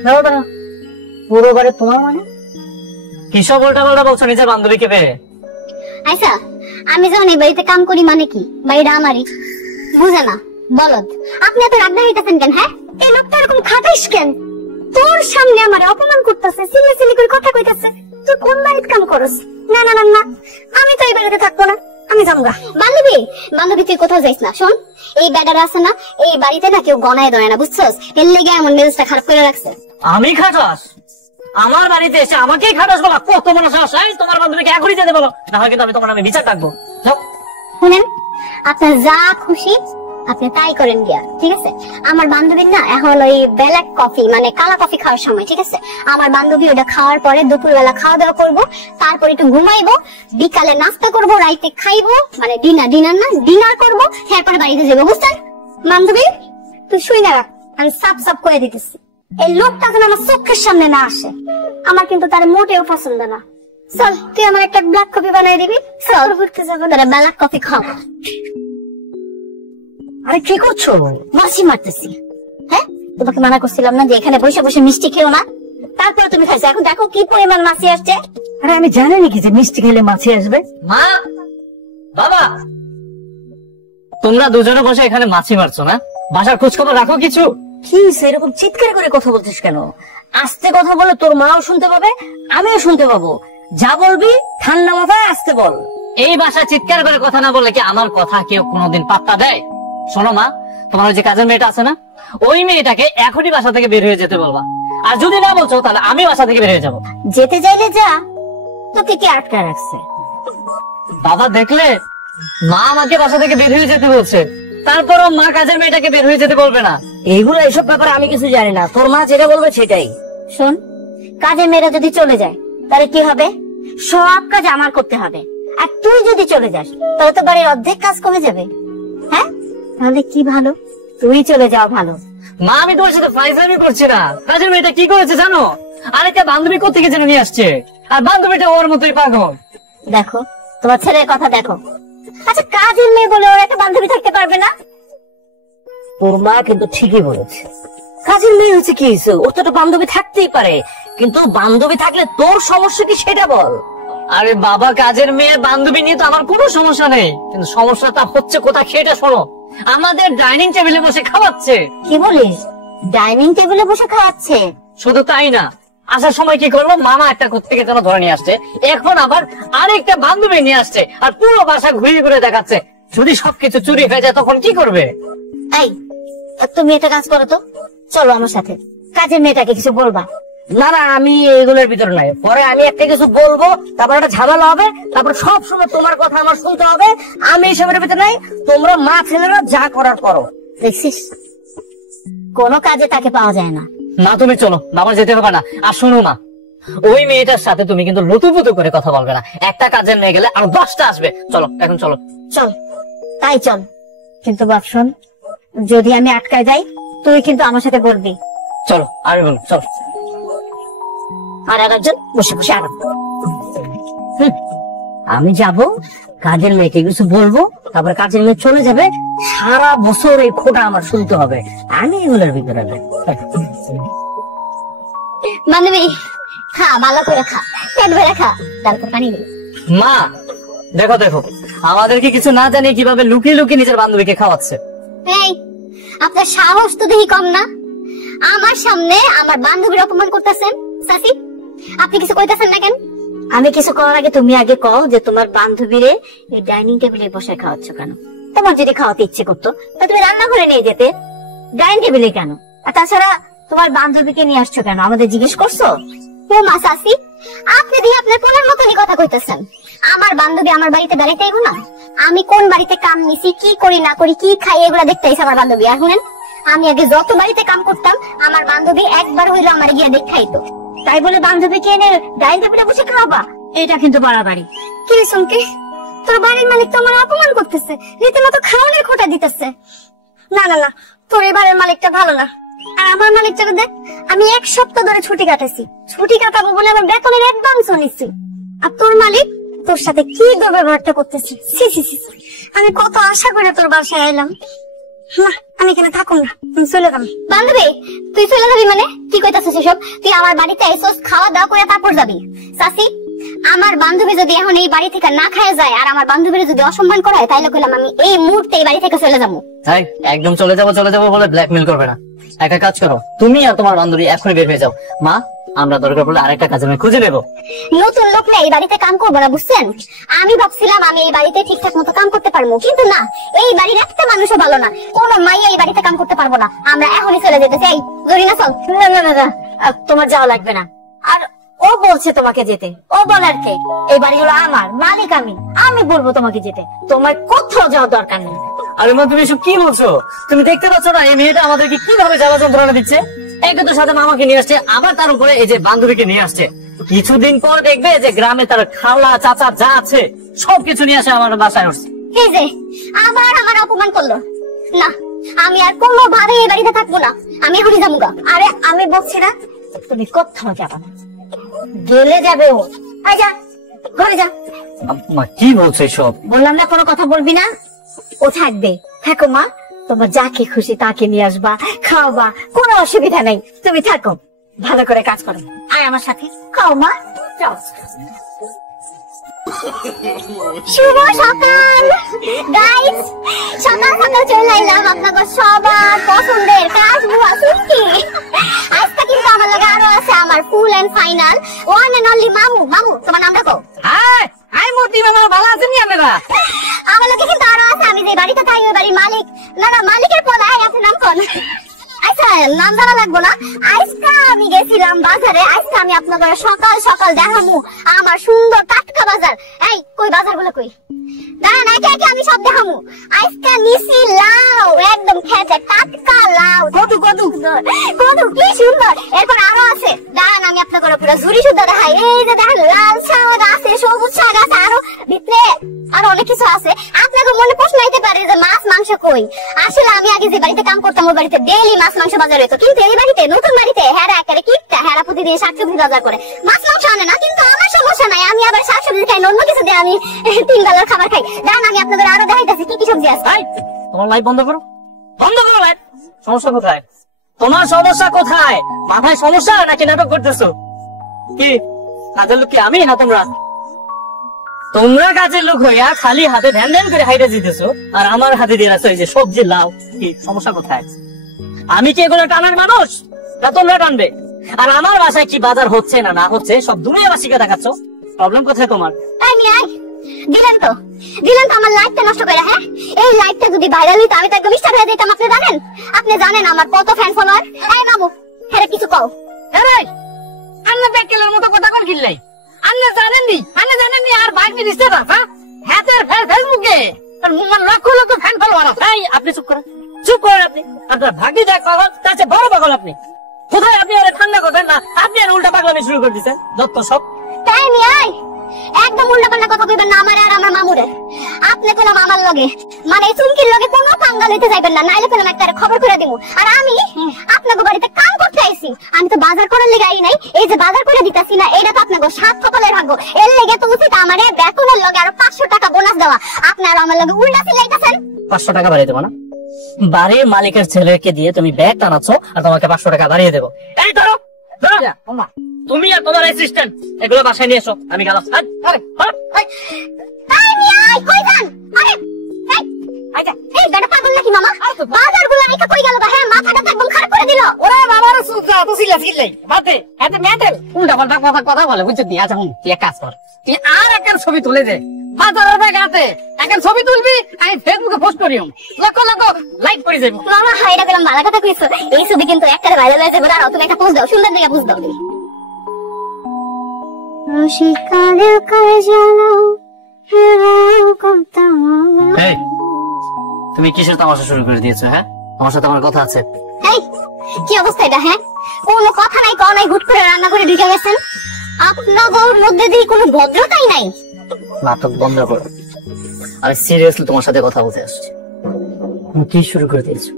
দাঁড়াও দাঁড়াও, পুরো বাড়ি তোমার মানে? কিসব উল্টা পাল্টা বলছো নিজের বান্ধবীকে পেয়ে? আইসা, আমি যখন এই বাড়িতে কাম করি মানে কি, বাড়িটা আমারই, বুঝে না বলদ। আপনি এত রাগ দেখাইতেছেন কেন? হ্যাঁ, এই লোকটা এরকম খাটাইস কেন? তোর সামনে আমার অপমান করতেছে, সিলি সিলি করে কথা কইতাছে। তুই কোন বাড়িতে কাম করস? না না না না, আমি তো এই বাড়িতে থাকবো না, আমি যামগা। বান্ধবী বান্ধবী, তুই কোথাও যাইস না। শোন, এই ব্যাটারা আছে না, এই বাড়িতে না কেউ গনায় দয় না, বুঝছস? এর লেগে এমন মেজাজটা খারাপ করে রাখছে। আমি খাটাস? আমার বাড়িতে এসে আমাকেই খাটাস বলা কত বড় সাহস! তোমার বান্ধবীকে এখনই যেতে বলো, না হয় কিন্তু আমি তোমার নামে বিচার ডাকবো। শুনেন, আপনার যা খুশি আপনি তাই করেন গিয়া, ঠিক আছে? আমার বান্ধবীর না এখন ওই ব্ল্যাক কফি মানে কালা কফি খাওয়ার সময়, ঠিক আছে? আমার বান্ধবী ওটা খাওয়ার পরে দুপুরবেলা খাওয়া দাওয়া করবো, তারপর একটু ঘুমাইবো, বিকালে নাস্তা করবো, রাইতে খাইবো, মানে ডিনার করবো, এরপরে বাড়িতে যাবো, বুঝছেন? বান্ধবী তুই শুই না, আমি সাপ সাপ করে দিতেছি। এই লোকটা যেন আমার চোখের সামনে না আসে, আমার কিন্তু তার মোটেও পছন্দ না। চল, তুই আমার একটা ব্ল্যাক কফি বানিয়ে দিবি, চল ঘুরতে যাবো, তারা ব্ল্যাক কফি খাবো। আরে কি করছো? মাছি মারতেছি। হ্যাঁ, তোমাকে মানা করছিলাম না যে এখানে বসে বসে মিষ্টি খেও না, তারপরে তুমি খাইছো, এখন দেখো কি পরিমাণ মাছি আসছে। আরে আমি জানি নাকি যে মিষ্টি খেলে মাছি আসবে? মা, বাবা, তোমরা দুজনে বসে এখানে মাছি মারছো না? বাসার খোঁজ খবর রাখো কিছু? কি এরকম চিৎকার করে কথা বলছিস কেন? আস্তে কথা বলে তোর মাও শুনতে পাবে, আমিও শুনতে পাবো। যা বলবি ঠান্ডা মাথায় আসতে বল। এই বাসা চিৎকার করে কথা না বললে কি আমার কথা কেউ কোনোদিন পাত্তা দেয়? শোনো মা, তোমার ওই যে কাজের মেয়েটা আছে না, ওই মেয়েটাকে এখনই বাসা থেকে বের হয়ে যেতে বলবা। আর যদি না বলছো তাহলে আমি বাসা থেকে বের হয়ে যাবো। যেতে চাইলে যা, তোকে কে আটকা রাখছে? বাবা দেখলে, মা আমাকে বাসা থেকে বের হয়ে যেতে বলছে, তারপরও মা কাজের মেয়েটাকে বের হয়ে যেতে বলবে না। এইগুলো এইসব ব্যাপারে আমি কিছু জানি না, তোর মা যেটা বলবে সেটাই। শোন, কাজের মেয়েরা যদি চলে যায় তাহলে কি হবে? সব কাজ আমার করতে হবে। আর তুই যদি চলে যাস তাহলে তো বাড়ির অর্ধেক কাজ কমে যাবে। হ্যাঁ, তাহলে কি ভালো, তুই চলে যাওয়া ভালো। মা আমি তোমার সাথে ফাইজলামি করছি না। কাজের মেয়েটা কি করেছে জানো? আরেকটা বান্ধবী কোত্থেকে যেন নিয়ে আসছে, আর বান্ধবীটা ওর মতোই পাগল। দেখো, তোমার ছেলের কথা দেখো। আচ্ছা, কাজের মেয়ে বলে ওর একটা বান্ধবী থাকতে পারবে না? তোর মা কিন্তু ঠিকই বলেছে, কাজের মেয়ে হচ্ছে কি হয়েছে, ওর তো একটা বান্ধবী থাকতেই পারে, কিন্তু বান্ধবী থাকলে তোর সমস্যা কি সেটা বল। আরে বাবা, কাজের মেয়ে বান্ধবী নিয়ে তো আমার কোনো সমস্যা নেই, কিন্তু সমস্যাটা হচ্ছে কোথা সেটা শোনো। আমাদের ডাইনিং টেবিলে বসে খাওয়াচ্ছে। কি বলিস? ডাইনিং টেবিলে বসে খাওয়াচ্ছে? শুধু তাই না, আসার সময় কি করলো, মামা একটা কোত্থেকে যেন ধরে নিয়ে আসছে, এখন আবার আরেকটা বান্ধবী নিয়ে আসছে, আর পুরো বাসা ঘুরিয়ে ঘুরে দেখাচ্ছে। যদি সবকিছু চুরি হয়ে যায় তখন কি করবে? এই, তুমি একটা কাজ করো তো, চলো আমার সাথে। কাজের মেয়েটাকে কিছু বলবা? না না, আমি এগুলোর ভিতরে নাই, পরে আমি একটা কিছু বলবো, তারপর একটা ঝামেলা হবে, তারপর সব সময় তোমার কথা আমার শুনতে হবে। আমি এসবের ভিতরে নাই, তোমরা মা ছেলেরা যা করার করো। দেখছিস, কোনো কাজে তাকে পাওয়া যায় না। না তুমি চলো, বাবা যেতে হবে না। আর শোনো মা, ওই মেয়েটার সাথে তুমি কিন্তু লুতুপুতু করে কথা বলবে না। একটা কাজের মেয়ে গেলে আর 10টা আসবে। চলো এখন চলো। চল, তাই চল। কিন্তু বাপ শোন, যদি আমি আটকায় যাই তুই কিন্তু আমার সাথে বলবি। চলো, আমি বলবো, চলো। আর একজন বসে বসে আরাম। আমি যাব, কাজের মেয়েকে কিছু বলবো, তারপর কাজের মেয়ে চলে যাবে, সারা বছর এই খোটা আমার শুনতে হবে। আমি এগুলোর ভিতরে নাই। বান্ধবী, খা, ভালো করে খা, পেট ভরে খা, তারপর পানি দে। মা দেখো দেখো, আমাদেরকে কিছু না জানিয়ে কিভাবে লুকিয়ে লুকিয়ে নিজের বান্ধবীকে খাওয়াচ্ছে। এই, আপনার সাহস তো দেখি কম না। আমার সামনে আমার বান্ধবীর অপমান করতেছেন। সাসি, আপনি কিছু কইতেছেন না কেন? আমি কিছু করার আগে তুমি আগে কও যে তোমার বান্ধবীরে এই ডাইনিং টেবিলে বসে খাওয়াচ্ছ কেন? তোমার যদি খাওয়াতে ইচ্ছে করতো তা তুমি রান্না করে নিয়ে যেতে, ডাইনিং টেবিলে কেন? আর তাছাড়া তোমার বান্ধবীকে নিয়ে আসছো কেন আমাদের জিজ্ঞেস করছো? ও মা, সাসি, আপনি দিয়ে আপনার কোনের মতনই কথা কইতেছেন। আমার বান্ধবী আমার বাড়িতে বেড়াইতে আইবো না? আমি কোন বাড়িতে কাম নিছি, কি করি না করি, কি খাই, এগুলা দেখতে আইছে আমার বান্ধবী। আর শুনেন, আমি আগে যত বাড়িতে কাম করতাম আমার বান্ধবী একবার হইলো আমার গিয়া দেখাইতো। তাই বলে বান্ধবীকে এনে ডাইনিং টেবিলে বসে খাওয়াবা, এটা কিন্তু বাড়াবাড়ি। কি রে সুমকি, তোর বাড়ির মালিক তো আমার অপমান করতেছে, রীতিমতো খাওয়ানোর খোটা দিতেছে। না না না, তোর এই বাড়ির মালিকটা ভালো না। আর আমার মালিকটাকে দেখ, আমি 1 সপ্তাহ ধরে ছুটি কাটাইছি, ছুটি কাটাবো বলে আমার বেতনের অ্যাডভান্সও নিচ্ছি। আর তোর মালিক তোর সাথে কি ব্যবহারটা করতেছে, ছি ছি ছি। আমি কত আশা করে তোর বাসায় এলাম। না, আমি এখানে থাকুন না, আমি চলে যাবো। বান্ধবী, তুই চলে যাবি মানে? কি কইতাছিস এসব? তুই আমার বাড়িতে আইছস, খাওয়া দাওয়া করে তারপর যাবি? সাসি, আমার বান্ধবী যদি এখন এই বাড়ি থেকে না খায় যায় আর আমার বান্ধবীর যদি অসম্মান করা হয়, তাহলে কইলাম আমি এই মুহূর্তে এই বাড়ি থেকে চলে যাবো। তাই একদম চলে যাবো বলে ব্ল্যাকমেল করবে না। একটা কাজ করো, তুমি আর তোমার বান্ধবী এখনই বের হয়ে যাও। মা, আমরা দরকার পড়লে আরেকটা কাজে মেয়ে খুঁজে নেবো। নতুন লোক না এই বাড়িতে কাম করবো না, বুঝছেন? আমি ভাবছিলাম আমি এই বাড়িতে ঠিকঠাক মতো কাম করতে পারবো, কিন্তু না, এই বাড়ির একটা মানুষও ভালো না, কোন মাইয়া এই বাড়িতে কাম করতে পারবো না। আমরা এখনই চলে যেতে চাই। জরিনা চল। না না না, তোমার যাওয়া লাগবে না। আর ও বলছে তোমাকে যেতে, ও বলার কে? এই বাড়ি হলো আমার, মালিক আমি, আমি বলবো তোমাকে যেতে, তোমার কোথাও যাওয়ার দরকার নেই। আরে মা, তুমি এসব কি বলছো? তুমি দেখতে পাচ্ছ না এই মেয়েটা আমাদেরকে কিভাবে জ্বালা যন্ত্রণা দিচ্ছে? একে তো সাথে মামাকে নিয়ে আসছে, আবার তার উপরে এই যে বান্ধবীকে নিয়ে আসছে। কিছুদিন পর দেখবে যে গ্রামে তার খালা চাচা যা আছে সবকিছু নিয়ে আসে আমার বাসায় আসছে। এই যে আবার আমার অপমান করলো। না, আমি আর কোনো ভাবে এই বাড়িতে থাকবো না, আমি এখনই যাবো গা। আরে আমি বলছি না তুমি কোথাও যাবা না, গেলে যাবে ও। আয় যা, ঘরে যা। মা কি বলছো এসব? বললাম না কোনো কথা বলবি না। ও থাকবে, থাকো মা, তোমার যাকে খুশি তাকে নিয়ে আসবা, খাওয়াবা, কোনো অসুবিধা নেই। তুমি থাকো, ভালো করে কাজ করো। আয় আমার সাথে, খাও মা, যাও। শুভ সকাল গাইস, সকাল সকাল চলে এলাম আপনাদের সবার পছন্দের কাজ বুয়া সুমকি। আজকে কিন্তু আমার লগে আরো আছে আমার full and final one and only মামু। মামু, তোমার নাম রাখো। হাই হাই এই মতি মামা ভালো আছেন আপনারা? আমার লোকে কিন্তু আরো আছে, আমি যে বাড়িতে থাকি ওই বাড়ির মালিক। না না, মালিকের পোলা। আপনার নাম কোন? আচ্ছা, নাম জানা লাগবো না। আজকে আমি গেছিলাম বাজারে। আজকে আমি আপনাদের সকাল সকাল দেখামু আমার সুন্দর টাটকা বাজার। এই কই বাজার গুলো কই? দাঁড়ান, একে একে আমি সব দেখামু। আজকে নিছি লাউ, একদম খেতে টাটকা লাউ। কত কত কত কি সুন্দর। এরপর আরো আছে, দাঁড়ান আমি আপনাদের পুরো জুড়ি শুদ্ধ দেখাই। এই যে দেখেন লাল শাক আছে, সবুজ শাক আছে, আরো ভিতরে আরো অনেক কিছু আছে। আপনাদের মনে প্রশ্ন হইতে পারে যে মাছ মাংস কই। আসলে আমি আগে যে বাড়িতে কাম করতাম ওই বাড়িতে ডেইলি মাছ মাংস বাজার হইতো, কিন্তু এই বাড়িতে নতুন বাড়িতে হেরা একেবারে কিপটা, হেরা প্রতিদিন শাকসবজি বাজার করে, মাছ মাংস আনে না। কিন্তু আমার সমস্যা নাই, আমি আবার শাকসবজি খাই, অন্য কিছু দিয়ে আমি 3 বেলার খাবার খাই। দাঁড়ান আমি আপনাদের আরো দেখাইতেছি কি কি সবজি আছে। তোমার লাইট বন্ধ করো, বন্ধ করো লাইট। সমস্যা কোথায়? তোমার সমস্যা কোথায়? মাথায় সমস্যা নাকি নাটক করতেছো? কি কাজের লোক কি আমি না তোমরা? তোমরা কাজের লোক হইয়া খালি হাতে ধ্যান ধ্যান করে হাইটে জিতেছো, আর আমার হাতে দিয়ে রাখছো এই যে সবজি লাউ। কি সমস্যা কোথায়? আমি কি এগুলো টানার মানুষ না তোমরা টানবে? আর আমার বাসায় কি বাজার হচ্ছে না না হচ্ছে সব দুনিয়াবাসীকে দেখাচ্ছ। প্রবলেম কোথায় তোমার? দিলেন তো আমার লাইফটা নষ্ট করে। হ্যাঁ, এই লাইফটা যদি ভাইরাল হইতো আমি তো একদম স্টার হয়ে যেতাম। আপনি জানেন আমার কত ফ্যান ফলোয়ার। এই মামু, হ্যাঁ কিছু কও। আন্না বেকেলের মতো কথা কোন কিল্লাই? আন্না জানেননি আর বাইক দিতে না। হ্যাঁ তোর ফেসবুকে আর মুমান লক্ষ লক্ষ ফ্যান ফলোয়ার আছে। এই আপনি চুপ করেন, চুপ করেন। আপনি আপনার ভাগ্যে দেখ পাগল, তার চেয়ে বড় পাগল আপনি। কোথায় আপনি আরে ঠান্ডা করবেন না, আপনি আর উল্টা পাগলামি শুরু করে দিচ্ছেন। যত সব তাই মিয়াই একদম উল্টাপাল্টা কথা কইবেন না আমার আর আমার মামুরে। আপনি কোন মামার লগে মানে চুমকির লগে কোনো পাঙ্গা লইতে যাইবেন না, নাইলে কোন একটা খবর করে দিমু। আর আমি আপনাদের বাড়িতে কাম করতে আইছি, আমি তো বাজার করার লাগি আই নাই। এই যে বাজার করে দিতাছি না, এটা তো আপনাদের সাত কপালের ভাগ্য। এর লাগি তো উচিত আমারে বেতনের লগে আরো 500 টাকা বোনাস দেওয়া। আপনারা আমার লগে উল্টা চিল্লাইতাছেন। 500 টাকা বাড়িয়ে দেবো না? বাড়ির মালিকের ছেলেকে দিয়ে তুমি ব্যাগ টানাচ্ছ আর তোমাকে 500 টাকা বাড়িয়ে দেবো। এই ধরো তুমি আর তোমার অ্যাসিস্ট্যান্ট এগুলো বাসায় নিয়ে এসো, আমি গেলাম। তাই মিয়াই কই যান? আরে এই বেটা পাগল নাকি মামা? বাজারগুলো রেখে কই গেল? হ্যাঁ, মাথাটা একদম খারাপ করে দিল। ওরে বাবার সুজা তো চিল্লাই বাতে এত মেন্টাল উল্টা পাল্টা কথা বলে বুঝছিস? আচ্ছা তুই এক কাজ কর, তুই আর একটা ছবি তুলে দে বাজারের ব্যাগাতে। একটা ছবি তুলবি, আমি ফেসবুকে পোস্ট করিম, লক্ষ লক্ষ লাইক করে যাবো। মামা হাইরা গেলাম, ভালো কথা কইছো। এই ছবি কিন্তু একটা ভাইরাল হয়েছে বলে, আর তুমি একটা পোস্ট দাও, সুন্দর দিকে পোস্ট দাও। রসিকারের কাজলা এই তুমি কিসের তামাশা শুরু করে দিয়েছো? হ্যাঁ, আমার সাথে আমার কথা আছে। এই কি অবস্থা এটা? হ্যাঁ, কোনো কথা নাই কও নাই, হুট করে রান্না করে ঢুকে গেছেন। আপনাদের মধ্যে দিয়ে কোনো ভদ্রতাই নাই। নাটক বন্ধ করো, আমি সিরিয়াসলি তোমার সাথে কথা বলতে আসছি। কি শুরু করে দিয়েছো?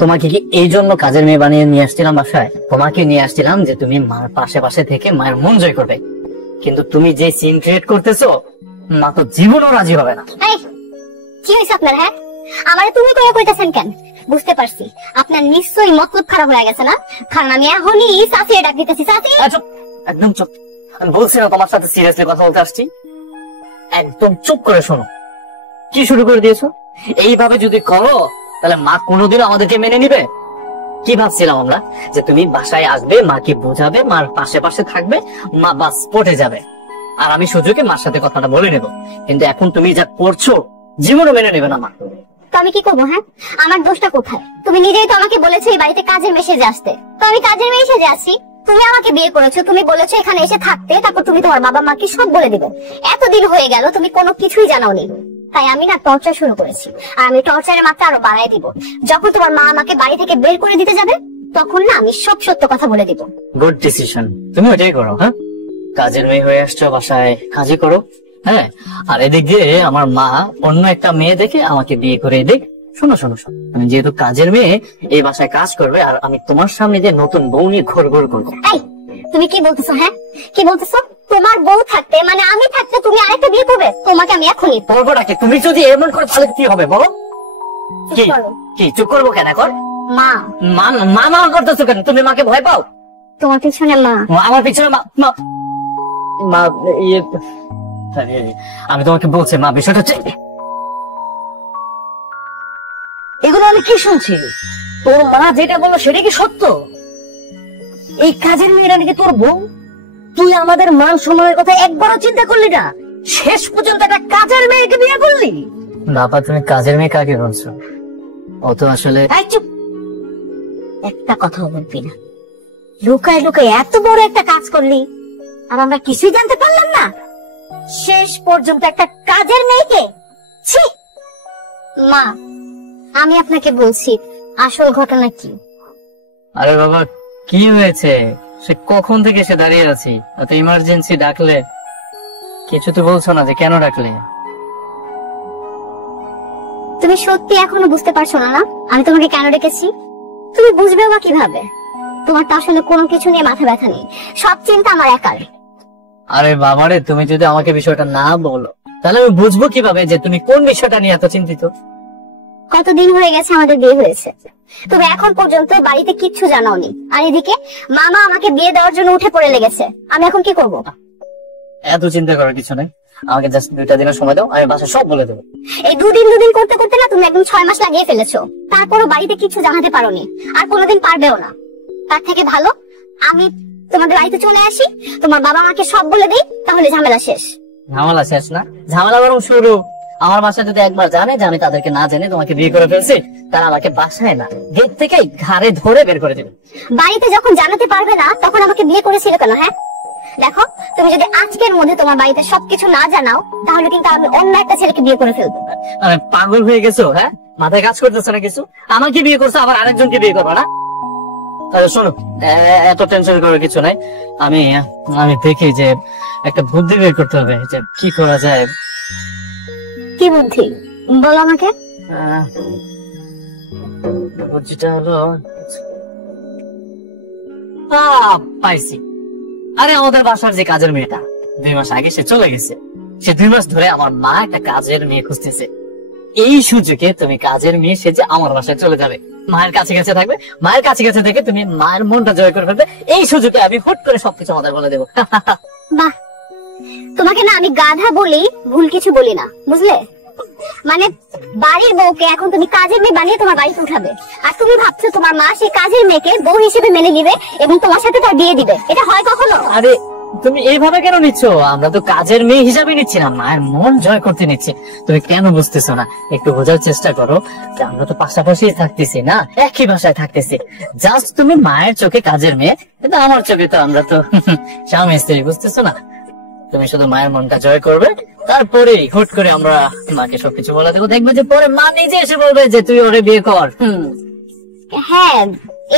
তোমাকে কি এই জন্য কাজের মেয়ে বানিয়ে নিয়ে আসছিলাম বাসায়? তোমাকে নিয়ে আসছিলাম যে তুমি মার পাশে পাশে থেকে মায়ের মন জয় করবে, কিন্তু তুমি যে সিন ক্রিয়েট করতেছো মা তো জীবনও রাজি হবে না। এই কি হয়েছে আপনার? হ্যাঁ, আমারে তুমি করে কইতেছেন কেন? বুঝতে পারছি আপনার নিশ্চয়ই মতলব খারাপ হয়ে গেছে না, কারণ আমি এখনই চাচিয়ে ডাক দিতেছি। চাচি একদম চুপ, আমি বলছি না তোমার সাথে সিরিয়াসলি কথা বলতে আসছি। একদম চুপ করে শোনো। কি শুরু করে দিয়েছো? এইভাবে যদি করো তাহলে মা কোনোদিন আমাদেরকে মেনে নিবে? কি ভাবছিলাম আমরা যে তুমি বাসায় আসবে, মাকে বোঝাবে, মার পাশে পাশে থাকবে, মা বাস পটে যাবে, আর আমি সুযোগে মার সাথে কথাটা বলে নেব। কিন্তু এখন তুমি যা করছো জীবনও মেনে নেবে না মা। তো আমি কি করবো? হ্যাঁ, আমার দোষটা কোথায়? তুমি নিজেই তো আমাকে বলেছো এই বাড়িতে কাজের মেসেজে আসতে, তো আমি কাজের মেসেজে আসি। তুমি আমাকে বিয়ে করেছো, তুমি বলেছো এখানে এসে থাকতে, তারপর তুমি তোমার বাবা মাকে সব বলে দিবে। এতদিন হয়ে গেল তুমি কোনো কিছুই জানাওনি, তাই আমি না টর্চার শুরু করেছি। আর আমি টর্চারের মাত্রা আরো বাড়াই দিব। যখন তোমার মা আমাকে বাড়ি থেকে বের করে দিতে যাবে তখন না আমি সব সত্য কথা বলে দিব। গুড ডিসিশন, তুমি ওইটাই করো। হ্যাঁ, কাজের মেয়ে হয়ে আসছো, বাসায় কাজই করো। হ্যাঁ, আর এদিক দিয়ে আমার মা অন্য একটা মেয়ে দেখে আমাকে বিয়ে করে দেখ। শোনো শোনো শোনো, আমি যেহেতু কাজের মেয়ে এই বাসায় কাজ করবে, আর আমি তোমার সামনে যে নতুন বউ নিয়ে ঘোর ঘোর করবো। এই তুমি কি বলতেছো? হ্যাঁ, কি বলতেছো? তোমার বউ থাকতে মানে আমি থাকতে তুমি আরেকটা বিয়ে করবে? তোমাকে আমি এখনই করবো নাকি? তুমি যদি এমন করে তাহলে কি হবে বলো? কি কি চুপ করবো কেন? এখন মা মা মা মা করতেছো কেন? তুমি মাকে ভয় পাও? তোমার পিছনে মা, আমার পিছনে মা মা ইয়ে, আমি তোমাকে বলছি মা, বিষয়টা হচ্ছে এগুলো আমি কি শুনছি? তোর মা যেটা বললো সেটা কি সত্য? এই কাজের মেয়েরা নাকি তোর বউ? তুই আমাদের মান সম্মানের কথা একবারও চিন্তা করলি না? শেষ পর্যন্ত একটা কাজের মেয়েকে বিয়ে করলি? বাবা তুমি কাজের মেয়ে কাকে বলছো? ও তো আসলে এই চুপ, একটা কথা বলবি না। লুকায় লুকায় এত বড় একটা কাজ করলি আর আমরা কিছুই জানতে পারলাম না। শেষ পর্যন্ত একটা কাজের মেয়েকে। ছি! মা, আমি আপনাকে বলছি আসল ঘটনা কি। আরে বাবা কি হয়েছে? সে কখন থেকে সে দাঁড়িয়ে আছি, এত ইমার্জেন্সি ডাকলে কিছু তো বলছো না যে কেন ডাকলে? তুমি সত্যি এখনো বুঝতে পারছো না না আমি তোমাকে কেন ডেকেছি? তুমি বুঝবে বা কিভাবে? তোমার তো আসলে কোনো কিছু নিয়ে মাথা ব্যথা নেই, সব চিন্তা আমার একার। আরে বাবারে, তুমি যদি আমাকে বিষয়টা না বলো তাহলে আমি বুঝবো কিভাবে যে তুমি কোন বিষয়টা নিয়ে এত চিন্তিত? কতদিন হয়ে গেছে আমাদের বিয়ে হয়েছে, তুমি এখন পর্যন্ত বাড়িতে কিচ্ছু জানাওনি। আর এদিকে মামা আমাকে বিয়ে দেওয়ার জন্য উঠে পড়ে লেগেছে। আমি এখন কি করব? এত চিন্তা করার কিছু নাই, আমাকে জাস্ট 2টা দিনের সময় দাও, আমি বাসায় সব বলে দেবো। এই দুদিন করতে করতে না তুমি একদম 6 মাস লাগিয়ে ফেলেছো, তারপরও বাড়িতে কিছু জানাতে পারোনি, আর কোনোদিন পারবেও না। তার থেকে ভালো আমি তোমাদের বাড়িতে চলে আসি, তোমার বাবা মাকে সব বলে দিই, তাহলে ঝামেলা শেষ। ঝামেলা শেষ না, ঝামেলা বরং শুরু। আমার বাসায় যদি একবার জানে যে আমি তাদেরকে না জেনে তোমাকে বিয়ে করে ফেলছি, তারা আমাকে বাসায় না গেট থেকে ঘাড়ে ধরে বের করে দেবে। বাড়িতে যখন জানাতে পারবে না তখন আমাকে বিয়ে করেছিল কেন? হ্যাঁ দেখো, তুমি যদি আজকের মধ্যে তোমার বাড়িতে সবকিছু না জানাও তাহলে কিন্তু আমি অন্য একটা ছেলেকে বিয়ে করে ফেলবো। আরে পাগল হয়ে গেছো? হ্যাঁ, মাথায় কাজ করতেছে না কিছু? আমাকে বিয়ে করছে আবার আরেকজনকে বিয়ে করবো না? আরে শোনো, এত টেনশন করার কিছু নাই। আমি আমি দেখি যে একটা বুদ্ধি বের করতে হবে যে কি করা যায়। কি বুদ্ধি বলো আমাকে। বুদ্ধিটা হলো পাইছি। আরে আমাদের বাসার যে কাজের মেয়েটা 2 মাস আগে সে চলে গেছে, সে 2 মাস ধরে আমার মা একটা কাজের মেয়ে খুঁজতেছে। এই সুযোগে তুমি কাজের মেয়ে সেজে আমার বাসায় চলে যাবে, মায়ের কাছে কাছে থাকবে, মায়ের কাছে কাছে থেকে তুমি মায়ের মনটা জয় করে ফেলবে। এই সুযোগে আমি হুট করে সবকিছু আমাদের বলে দেবো। বাহ, তোমাকে না আমি গাধা বলি, ভুল কিছু বলি না, বুঝলে? মানে বাড়ির বউকে এখন তুমি কাজের মেয়ে বানিয়ে তোমার বাড়িতে উঠাবে, আর তুমি ভাবছো তোমার মা সেই কাজের মেয়েকে বউ হিসেবে মেনে নিবে এবং তোমার সাথে তার বিয়ে দিবে? এটা হয় কখনো? আরে তুমি এইভাবে কেন নিচ্ছ? আমরা তো কাজের মেয়ে হিসাবে নিচ্ছি না, মায়ের মন জয় করতে নিচ্ছি। তুমি কেন বুঝতেছো না? একটু বোঝার চেষ্টা করো যে আমরা তো পাশাপাশি থাকতেছি না, একই বাসায় থাকতেছি। জাস্ট তুমি মায়ের চোখে কাজের মেয়ে, কিন্তু আমার চোখে তো আমরা তো স্বামী স্ত্রী, বুঝতেছো না? তুমি শুধু মায়ের মনটা জয় করবে, তারপরে হুট করে আমরা মাকে সবকিছু বলে দেবো। দেখবে যে পরে মা নিজে এসে বলবে যে তুই ওরে বিয়ে কর। হ্যাঁ,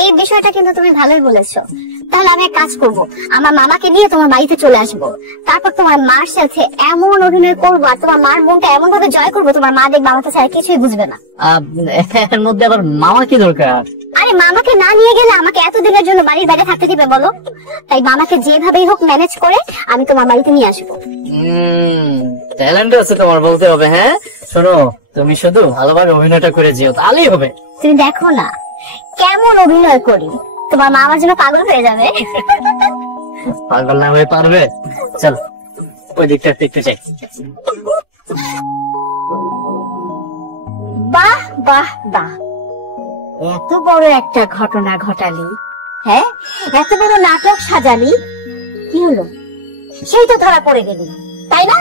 এই বিষয়টা কিন্তু তুমি ভালোই বলেছো। তাহলে আমি এক কাজ করব, আমার মামাকে নিয়ে তোমার বাড়িতে চলে আসবো, তারপর তোমার মার সাথে এমন অভিনয় করবো আর তোমার মার মনটা এমন ভাবে জয় করবো, তোমার মা দেখবে আমার ছাড়া কিছুই বুঝবে না। এর মধ্যে আবার মামা কি দরকার? আরে মামাকে না নিয়ে গেলে আমাকে এতদিনের জন্য বাড়ির বাইরে থাকতে দিবে বলো? তাই মামাকে যেভাবেই হোক ম্যানেজ করে আমি তোমার বাড়িতে নিয়ে আসবো। ট্যালেন্ট আছে তোমার, বলতে হবে। হ্যাঁ শোনো, তুমি শুধু ভালোভাবে অভিনয়টা করে যেও, তাহলেই হবে। তুমি দেখো না কেমন অভিনয় করি, তোমার মা আমার জন্য পাগল হয়ে যাবে। পাগল না হয়ে পারবে? চল ওই দিকটা দেখতে চাই। বাহ বাহ বাহ, এত বড় একটা ঘটনা ঘটালি, হ্যাঁ এত বড় নাটক সাজালি, কি হলো? সেই তো ধরা পড়ে গেলি, তাই না?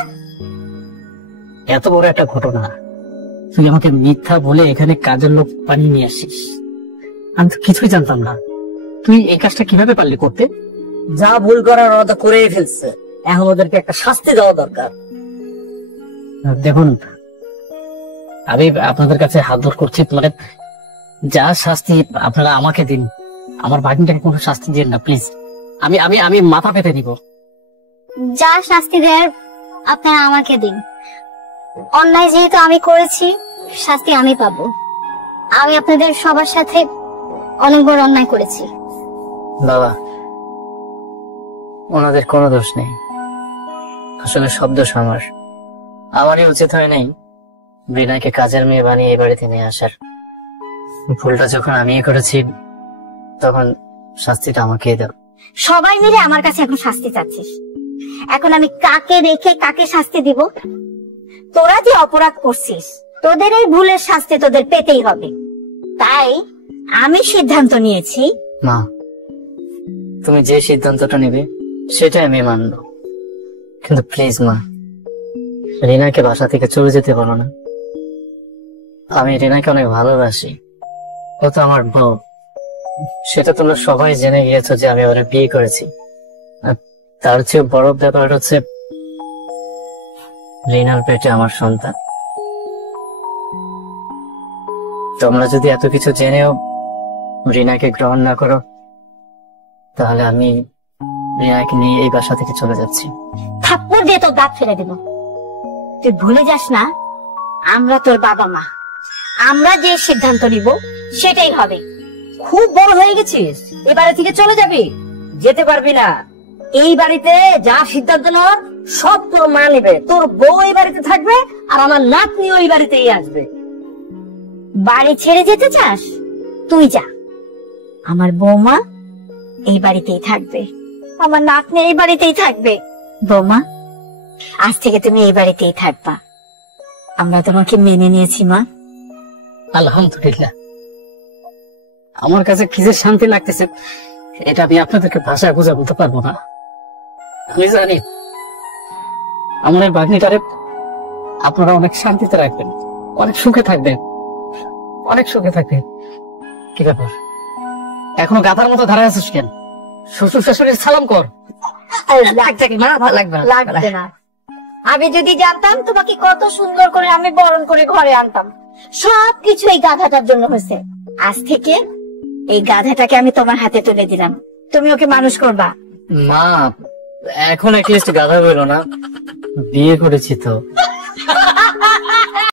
এত বড় একটা ঘটনা তুই আমাকে মিথ্যা বলে এখানে কাজের লোক বানিয়ে নিয়ে আসিস? আমি তো কিছুই জানতাম না। তুই এই কাজটা কিভাবে পারলি করতে? যা ভুল করার ওরা তো করেই ফেলছে, এখন ওদেরকে একটা শাস্তি দেওয়া দরকার। দেখুন, আমি আপনাদের কাছে হাত ধর করছি, মানে যা শাস্তি আপনারা আমাকে দিন, আমার ভাগ্নিটাকে কোনো শাস্তি দিন না প্লিজ। আমি আমি আমি মাথা পেতে দিব। যা শাস্তি দেয়ার আপনারা আমাকে দিন, অন্যায় যেহেতু আমি করেছি শাস্তি আমি পাবো। আমি আপনাদের সবার সাথে অনেক বড় অন্যায় করেছি। বাবা, ওনাদের কোনো দোষ নেই, আসলে সব দোষ আমার। আমারই উচিত হয় নাই বিনয়কে কাজের মেয়ে বানিয়ে এই বাড়িতে নিয়ে আসার। ভুলটা যখন আমি করেছি তখন শাস্তিটা আমাকেই দাও। সবাই মিলে আমার কাছে এখন শাস্তি চাচ্ছিস, এখন আমি কাকে রেখে কাকে শাস্তি দিব? তোরা যে অপরাধ করছিস, তোদের এই ভুলের শাস্তি তোদের পেতেই হবে। তাই আমি সিদ্ধান্ত নিয়েছি। মা, তুমি যে সিদ্ধান্তটা নেবে সেটাই আমি মানব, কিন্তু প্লিজ মা, রিনাকে বাসা থেকে চলে যেতে বলো না। আমি রিনাকে অনেক ভালোবাসি, ও তো আমার বউ। সেটা তোমরা সবাই জেনে গিয়েছো যে আমি ওরা বিয়ে করেছি। আর তার চেয়ে বড় ব্যাপার হচ্ছে রিনার পেটে আমার সন্তান। তোমরা যদি এত কিছু জেনেও রিনাকে গ্রহণ না করো, তাহলে আমি রিনাকে নিয়ে এই বাসা থেকে চলে যাচ্ছি। থাপ্পড় দিয়ে তোর দাঁত ফেলে দেব। তুই ভুলে যাস না, আমরা তোর বাবা মা, আমরা যে সিদ্ধান্ত নিব সেটাই হবে। খুব বড় হয়ে গেছিস, এ বাড়ি থেকে চলে যাবি? যেতে পারবি না। এই বাড়িতে যা সিদ্ধান্ত নেওয়ার সব তোর মা নেবে। তোর বউ এই বাড়িতে থাকবে, আর আমার নাতনি ওই বাড়িতেই আসবে। বাড়ি ছেড়ে যেতে চাস? তুই যা, আমার বৌমা এই বাড়িতেই থাকবে, আমার নাতনি এই বাড়িতেই থাকবে। বৌমা, আজ থেকে তুমি এই বাড়িতেই থাকবা। আমরা তোমাকে মেনে নিয়েছি মা। আলহামদুলিল্লাহ, আমার কাছে কি যে শান্তি লাগতেছে এটা আমি আপনাদেরকে ভাষায় বোঝা বলতে পারবো না। আমি জানি আমার এই বাগ্নিটারে আপনারা অনেক শান্তিতে রাখবেন, অনেক সুখে থাকবেন, অনেক সুখে থাকবেন। কি ব্যাপার, এখনো গাধার মতো ধারা আছিস কেন? শ্বশুর শাশুড়ির সালাম কর। লাগবে না। আমি যদি জানতাম তোমাকে কত সুন্দর করে আমি বরণ করে ঘরে আনতাম। সবকিছু এই গাধাটার জন্য হয়েছে। আজ থেকে এই গাধাটাকে আমি তোমার হাতে তুলে দিলাম, তুমি ওকে মানুষ করবা। মা, এখন অ্যাটলিস্ট গাধা বলো না, বিয়ে করেছি তো।